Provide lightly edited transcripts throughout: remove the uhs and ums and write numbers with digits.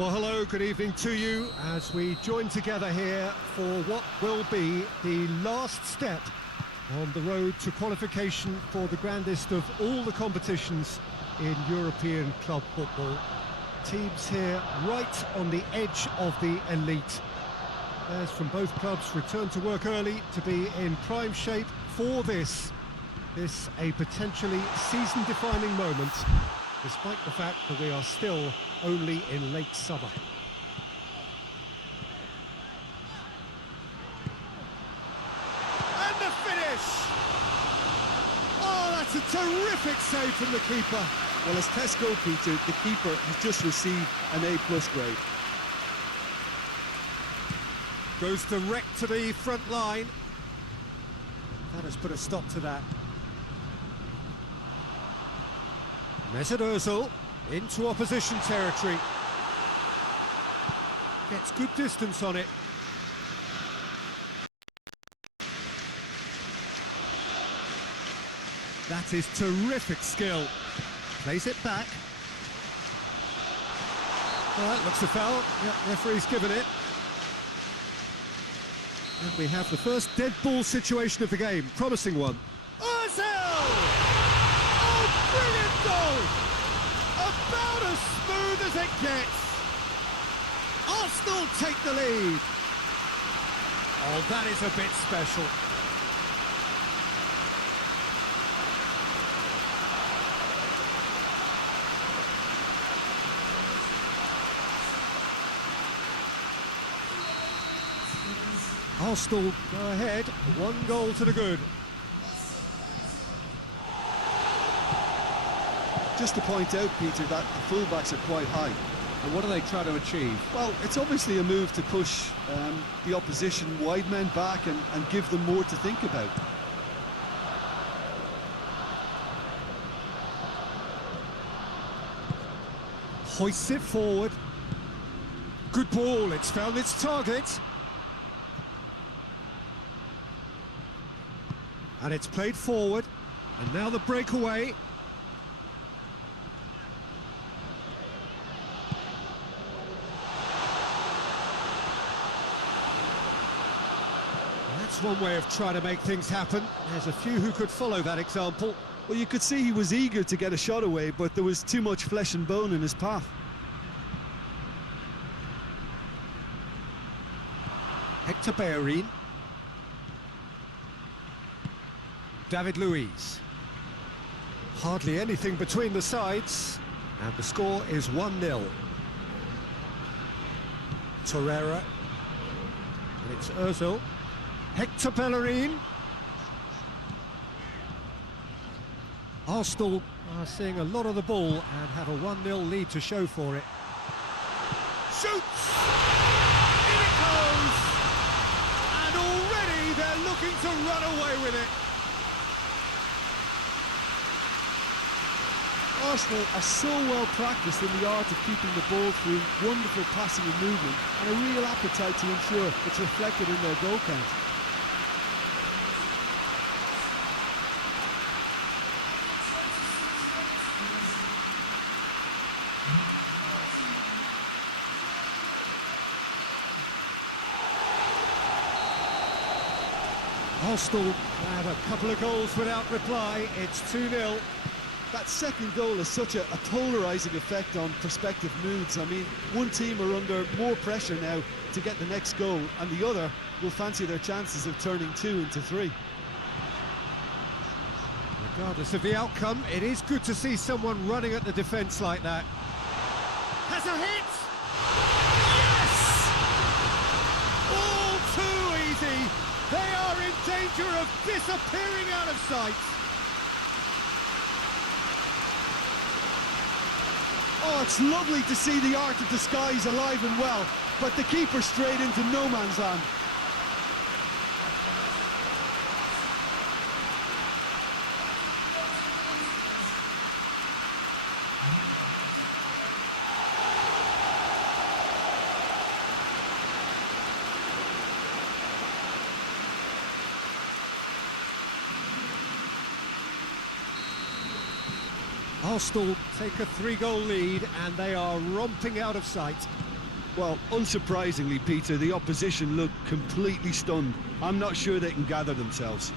Well, hello, good evening to you as we join together here for what will be the last step on the road to qualification for the grandest of all the competitions in European club football. Teams here right on the edge of the elite. Players from both clubs return to work early to be in prime shape for this a potentially season-defining moment, despite the fact that we are still only in late summer. And the finish! Oh, that's a terrific save from the keeper. Well, as tests go, Peter, the keeper has just received an A+ grade. Goes direct to the front line. That has put a stop to that. Mesut Ozil into opposition territory. Gets good distance on it. That is terrific skill. Plays it back. Well, that looks a foul. Yep, referee's given it. And we have the first dead ball situation of the game. Promising one. Ozil! Oh, brilliant goal! About as smooth as it gets. Arsenal take the lead. Oh, that is a bit special. Arsenal go ahead, 1 goal to the good. Just to point out, Peter, that the fullbacks are quite high. And what are they trying to achieve? Well, it's obviously a move to push the opposition wide men back and give them more to think about. Hoists it forward. Good ball, it's found its target. And it's played forward, and now the breakaway. That's one way of trying to make things happen. There's a few who could follow that example. Well, you could see he was eager to get a shot away, but there was too much flesh and bone in his path. Hector Bellerin. David Luiz. Hardly anything between the sides, and the score is 1-0. Torreira. And it's Ozil. Hector Bellerin. Arsenal are seeing a lot of the ball and have a 1-0 lead to show for it. Shoots! In it goes! And already they're looking to run away with it. Arsenal are so well practiced in the art of keeping the ball through wonderful passing and movement, and a real appetite to ensure it's reflected in their goal count. Arsenal have a couple of goals without reply. It's 2-0. That second goal has such a polarising effect on prospective moods. I mean, one team are under more pressure now to get the next goal, and the other will fancy their chances of turning 2 into 3. Regardless of the outcome, it is good to see someone running at the defence like that. Has a hit! Yes! All too easy! They are in danger of disappearing out of sight! Oh, it's lovely to see the art of disguise alive and well, but the keeper straight into no man's land. Arsenal take a 3-goal lead and they are romping out of sight. Well, unsurprisingly, Peter, the opposition look completely stunned. I'm not sure they can gather themselves.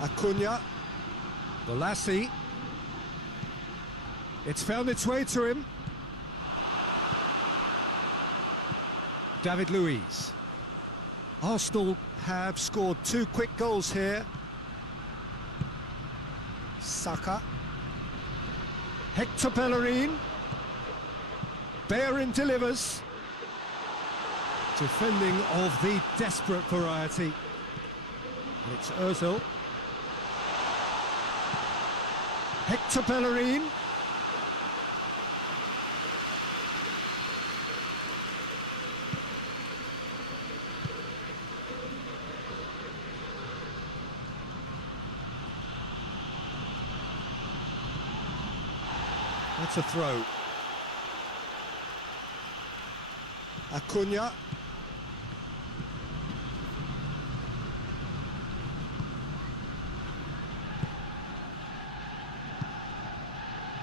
Acuna. Bolasie. It's found its way to him. David Luiz. Arsenal have scored 2 quick goals here. Saka. Hector Bellerin. Bellerin delivers. Defending of the desperate variety. And it's Ozil. Hector Bellerin. That's a throw. Acuna.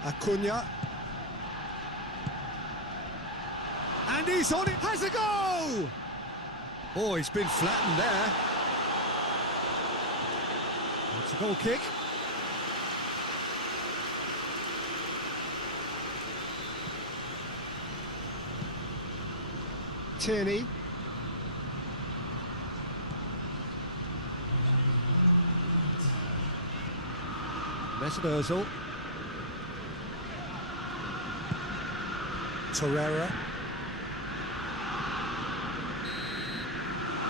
Acuna. And he's on it, has a go! Oh, he's been flattened there. It's a goal kick. Tierney. Mesut Ozil. Torreira.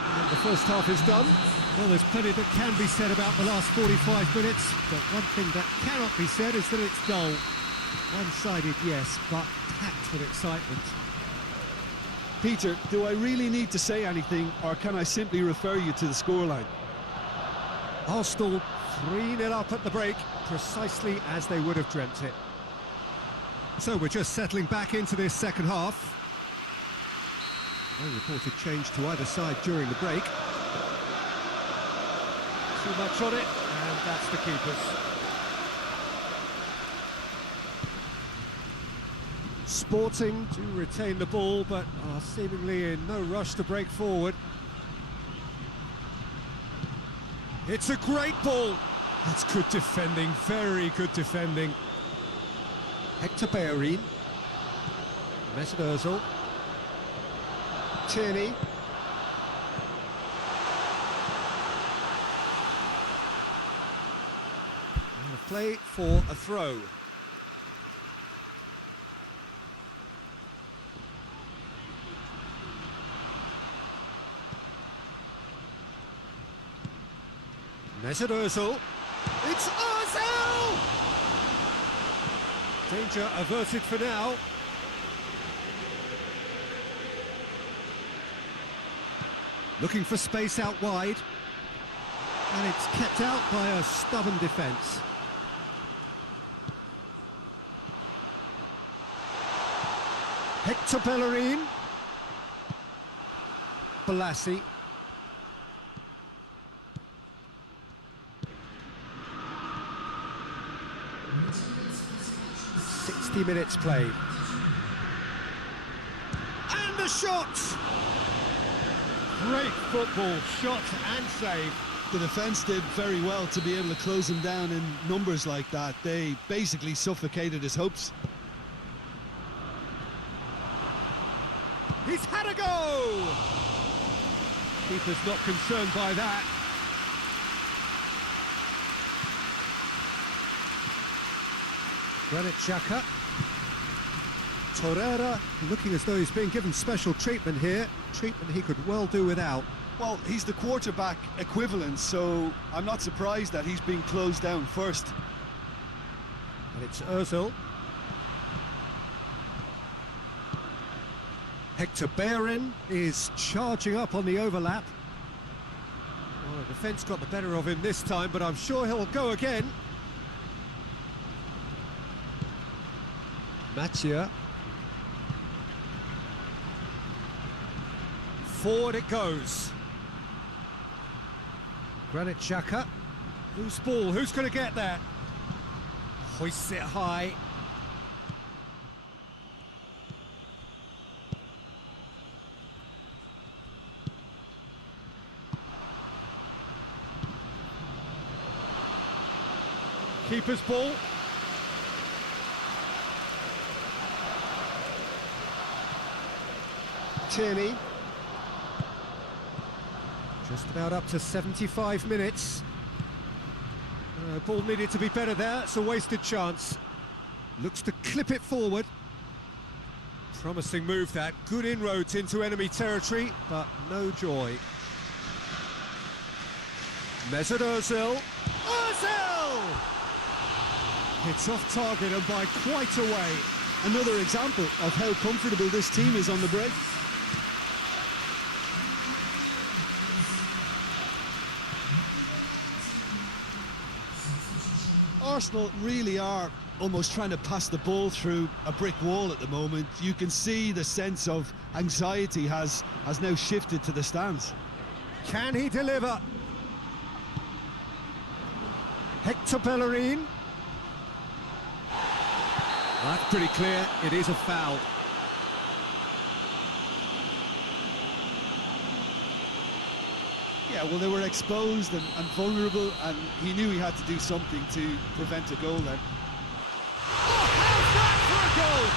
And the first half is done. Well, there's plenty that can be said about the last 45 minutes, but one thing that cannot be said is that it's dull. One-sided, yes, but packed with excitement. Peter, do I really need to say anything, or can I simply refer you to the scoreline? Arsenal 3-0 up at the break, precisely as they would have dreamt it. So we're just settling back into this second half. No reported change to either side during the break. Too much on it, and that's the keepers. Sporting to retain the ball, but are seemingly in no rush to break forward. It's a great ball. That's good defending, very good defending. Hector Bellerin. Mesut Ozil. Tierney. And a play for a throw. Mesut Ozil. It's Ozil! Danger averted for now. Looking for space out wide. And it's kept out by a stubborn defence. Hector Bellerin. Bolasie. 60 minutes played. And the shot! Great football, shot and save. The defence did very well to be able to close him down in numbers like that. They basically suffocated his hopes. He's had a go! Keeper's not concerned by that. Granit Xhaka. Torreira looking as though he's being given special treatment here. Treatment he could well do without. Well, he's the quarterback equivalent, so I'm not surprised that he's being closed down first. And it's Ozil. Hector Bellerin is charging up on the overlap. Well, the defence got the better of him this time, but I'm sure he'll go again. Mathieu. Forward it goes. Granit Xhaka. Loose ball, who's going to get there? Hoists it high. Keeper's ball. Tierney. Just about up to 75 minutes. Ball needed to be better there. It's a wasted chance. Looks to clip it forward. Promising move that. Good inroads into enemy territory, but no joy. Mesut Ozil. Ozil! It's off target and by quite a way. Another example of how comfortable this team is on the break. Arsenal really are almost trying to pass the ball through a brick wall at the moment. You can see the sense of anxiety has now shifted to the stands. Can he deliver? Hector Bellerin. Well, that's pretty clear. It is a foul. Yeah, well, they were exposed and vulnerable, and he knew he had to do something to prevent a goal then. Oh, how's that for a goal?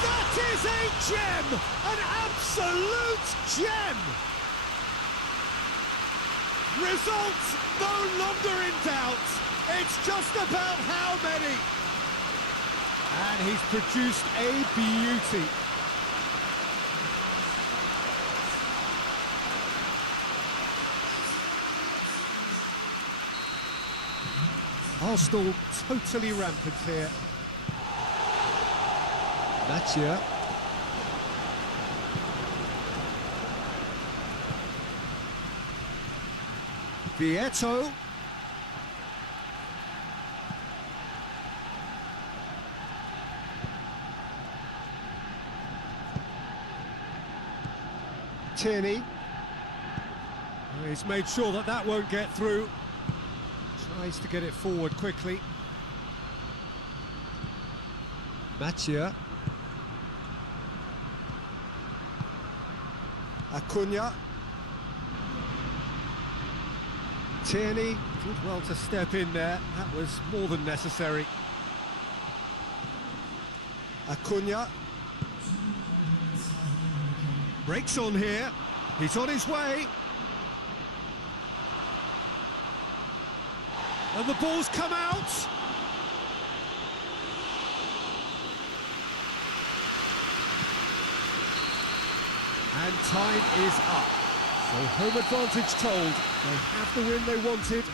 That is a gem! An absolute gem! Results no longer in doubt. It's just about how many. And he's produced a beauty. Arsenal totally rampant here. Mathieu. Vieto. Tierney. He's made sure that that won't get through. Tries to get it forward quickly. Mathieu. Acuna. Tierney did well to step in there. That was more than necessary. Acuna. Breaks on here. He's on his way. And the ball's come out. And time is up. So home advantage told. They have the win they wanted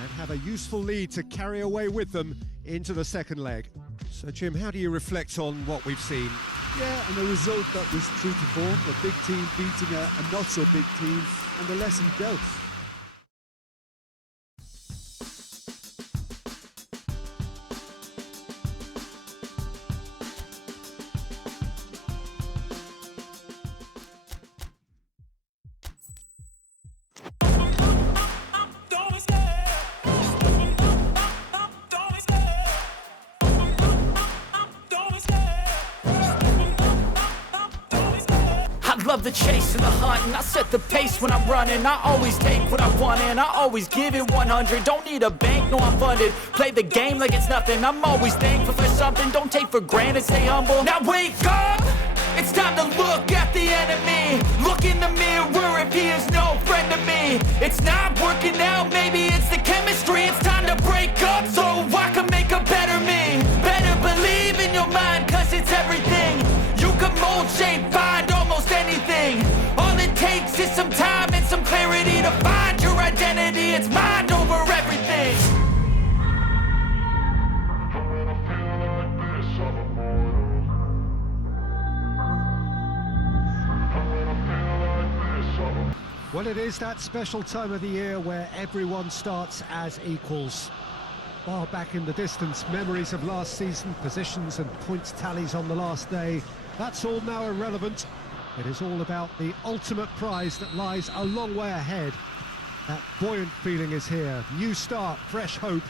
and have a useful lead to carry away with them into the second leg. So Jim, how do you reflect on what we've seen? Yeah, and a result that was true to form. A big team beating a not-so-big team, and the lesson dealt. Love the chase and the hunt, and I set the pace when I'm running. I always take what I want and I always give it 100. Don't need a bank, no, I'm funded. Play the game like it's nothing. I'm always thankful for something. Don't take for granted, stay humble. Now wake up, it's time to look at the enemy. Look in the mirror if he is no friend to me. It's not working out, maybe it's the chemistry. It's time to break up so I can make a better me. Better believe in your mind, cause it's everything. You can mold, shape, find almost anything. All it takes is some time and some clarity to find your identity. It's mind over everything. Well, it is that special time of the year where everyone starts as equals. Far back in the distance, memories of last season, positions and points tallies on the last day, that's all now irrelevant. It is all about the ultimate prize that lies a long way ahead. That buoyant feeling is here. New start, fresh hope.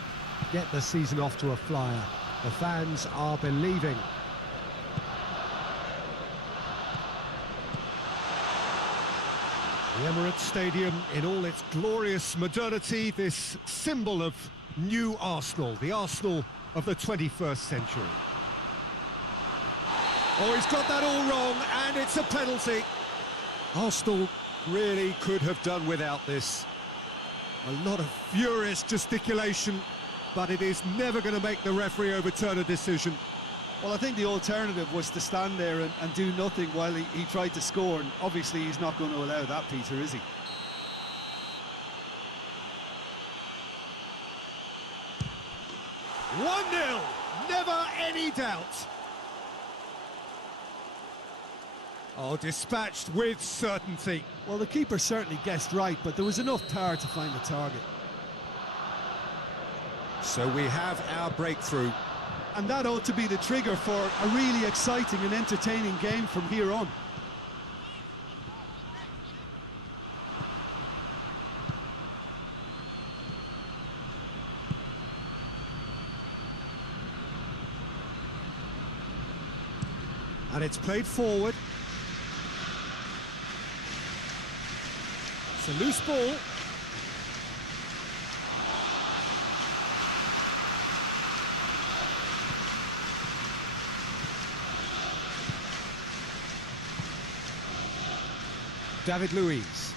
Get the season off to a flyer. The fans are believing. The Emirates Stadium in all its glorious modernity, this symbol of new Arsenal, the Arsenal of the 21st century. Oh, he's got that all wrong, and it's a penalty. Arsenal really could have done without this. A lot of furious gesticulation, but it is never going to make the referee overturn a decision. Well, I think the alternative was to stand there and do nothing while he tried to score, and obviously he's not going to allow that, Peter, is he? One 0 never any doubt. Oh, dispatched with certainty. Well, the keeper certainly guessed right, but there was enough power to find the target. So we have our breakthrough. And that ought to be the trigger for a really exciting and entertaining game from here on. And it's played forward. It's a loose ball. David Luiz.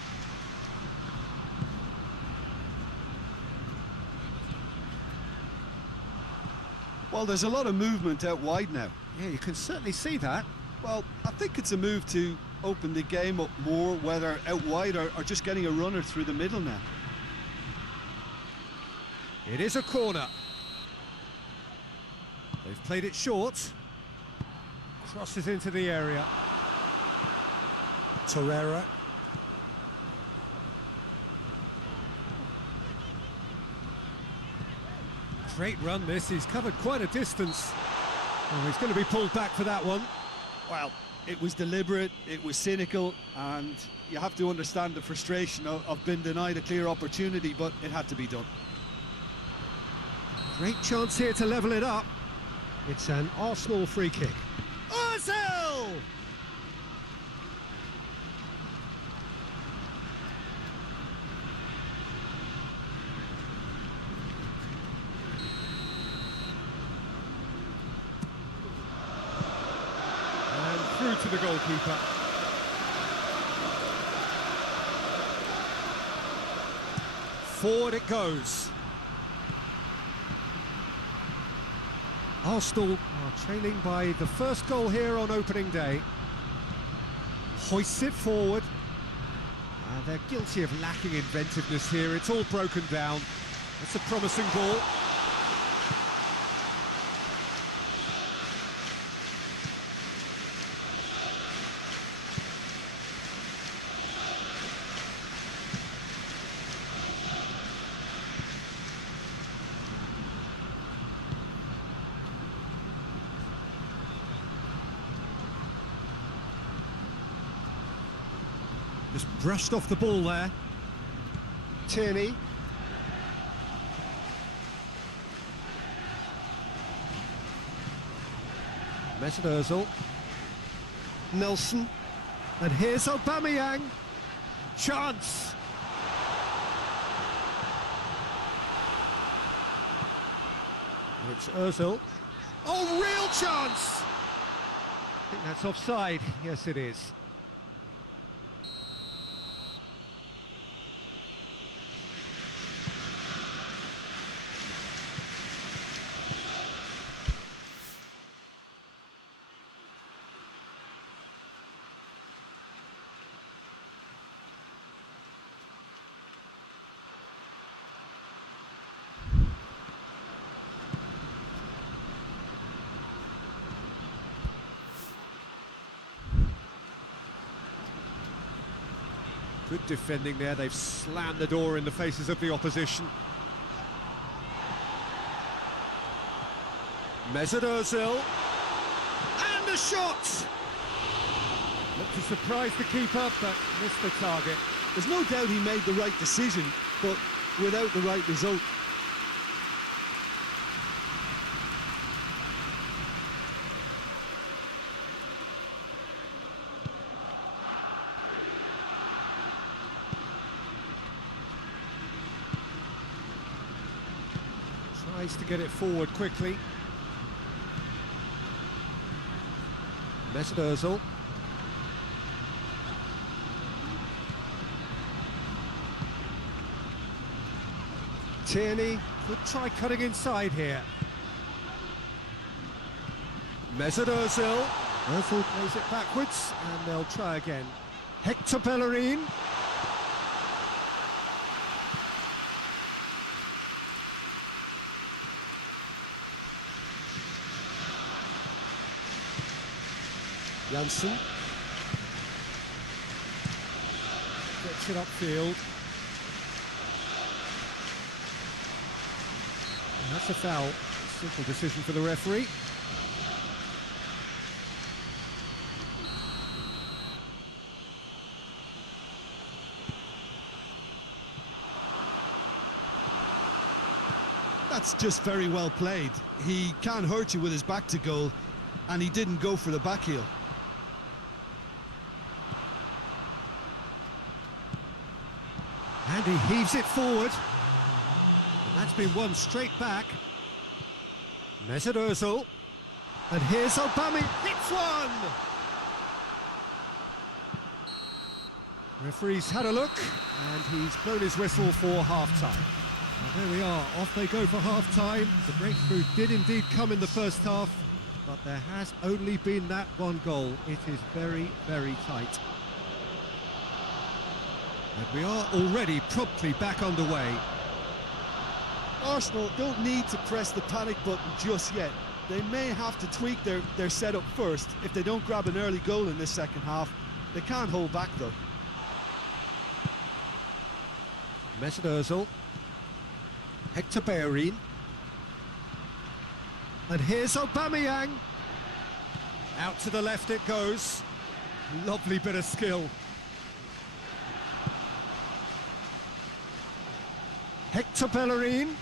Well, there's a lot of movement out wide now. Yeah, you can certainly see that. Well, I think it's a move to open the game up more, whether out wide or just getting a runner through the middle now. It is a corner. They've played it short. Crosses into the area. Torreira. Great run this, he's covered quite a distance. Oh, he's going to be pulled back for that one. Well, it was deliberate, it was cynical, and you have to understand the frustration of being denied a clear opportunity, but it had to be done. Great chance here to level it up. It's an Arsenal free kick. Ozil! Through to the goalkeeper. Forward it goes. Arsenal are trailing by the first goal here on opening day. Hoists it forward. They're guilty of lacking inventiveness here. It's all broken down. It's a promising ball. Just brushed off the ball there. Tierney. Mesut Ozil. Nelson. And here's Aubameyang. Chance. And it's Ozil. Oh, real chance! I think that's offside. Yes, it is. Good defending there, they've slammed the door in the faces of the opposition. Mesut Ozil. And the shot! Looked to surprise the keeper, but missed the target. There's no doubt he made the right decision, but without the right result. Tries to get it forward quickly. Mesut Ozil. Tierney could try cutting inside here. Mesut Ozil. Ozil plays it backwards, and they'll try again. Hector Bellerin. Janssen. Gets it upfield. And that's a foul. Simple decision for the referee. That's just very well played. He can't hurt you with his back to goal, and he didn't go for the back heel. And he heaves it forward. And that's been won straight back. Mesut Ozil. And here's Aubameyang. Hits one! Referee's had a look, and he's blown his whistle for half-time. Well, there we are, off they go for half-time. The breakthrough did indeed come in the first half, but there has only been that one goal. It is very, very tight. And we are already promptly back underway. Arsenal don't need to press the panic button just yet. They may have to tweak their setup first. If they don't grab an early goal in this second half, they can't hold back though. Mesut Ozil. Hector Bellerin. And here's Aubameyang. Out to the left it goes. Lovely bit of skill. Hector Bellerin.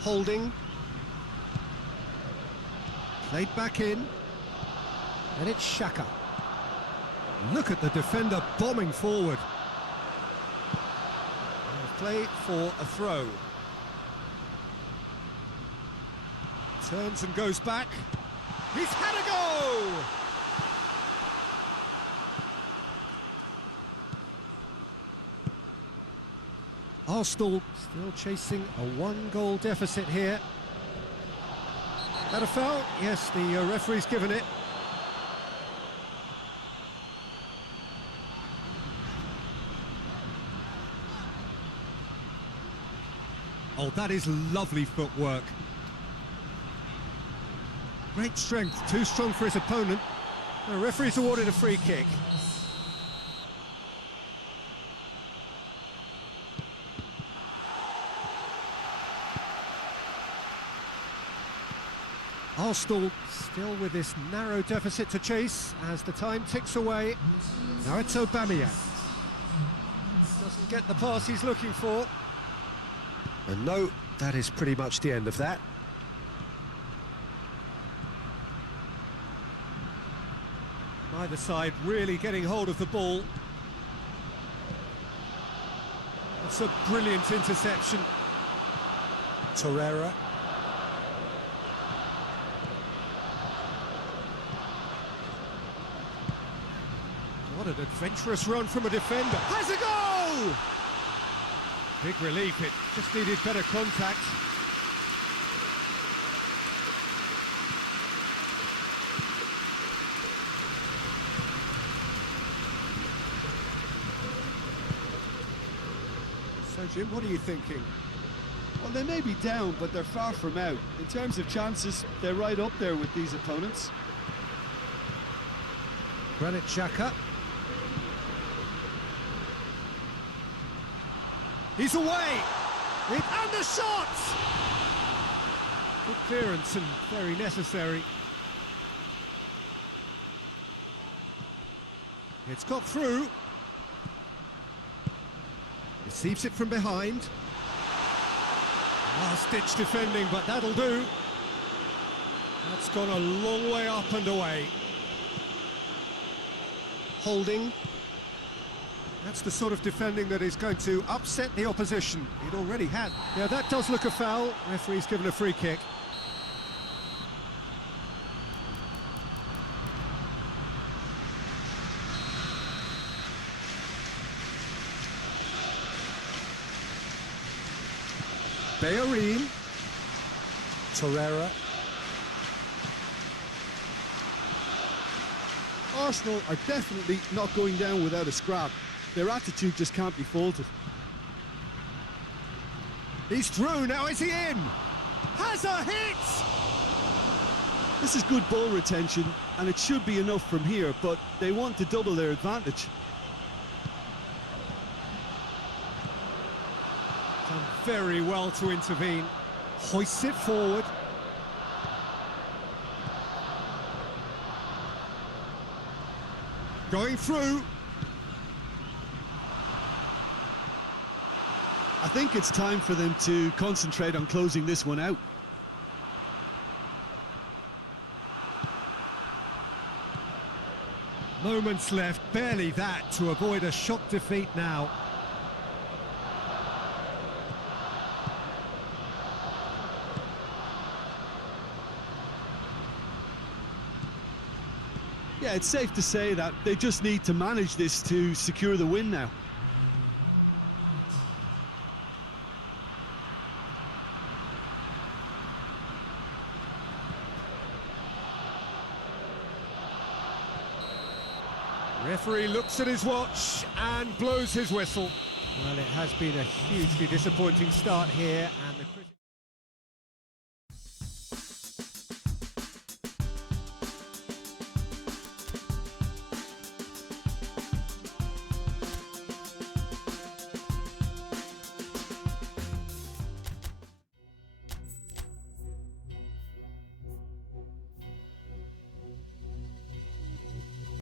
Holding. Played back in. And it's Saka. Look at the defender bombing forward. Play for a throw. Turns and goes back. He's had a go! Arsenal still chasing a one-goal deficit here. That a foul? Yes, the referee's given it. Oh, that is lovely footwork. Great strength, too strong for his opponent. The referee's awarded a free kick. Arsenal still with this narrow deficit to chase as the time ticks away. Now it's Aubameyang. Doesn't get the pass he's looking for. And no, that is pretty much the end of that. Neither side really getting hold of the ball. That's a brilliant interception. Torreira. What an adventurous run from a defender. Has a goal! Big relief, it just needed better contact. So Jim, what are you thinking? Well, they may be down, but they're far from out. In terms of chances, they're right up there with these opponents. Granit Xhaka. He's away! And the shot! Good clearance and very necessary. It's got through. Receives it from behind. Last-ditch defending, but that'll do. That's gone a long way up and away. Holding. That's the sort of defending that is going to upset the opposition. It already had. Yeah, that does look a foul. Referee's given a free kick. Bellerin. Torreira. Arsenal are definitely not going down without a scrap. Their attitude just can't be faulted. He's through, now is he in? Has a hit! This is good ball retention, and it should be enough from here, but they want to double their advantage. Done very well to intervene. Hoists it forward. Going through. I think it's time for them to concentrate on closing this one out. Moments left, barely that, to avoid a shock defeat now. Yeah, it's safe to say that they just need to manage this to secure the win now. Referee looks at his watch and blows his whistle. Well, it has been a hugely disappointing start here, and the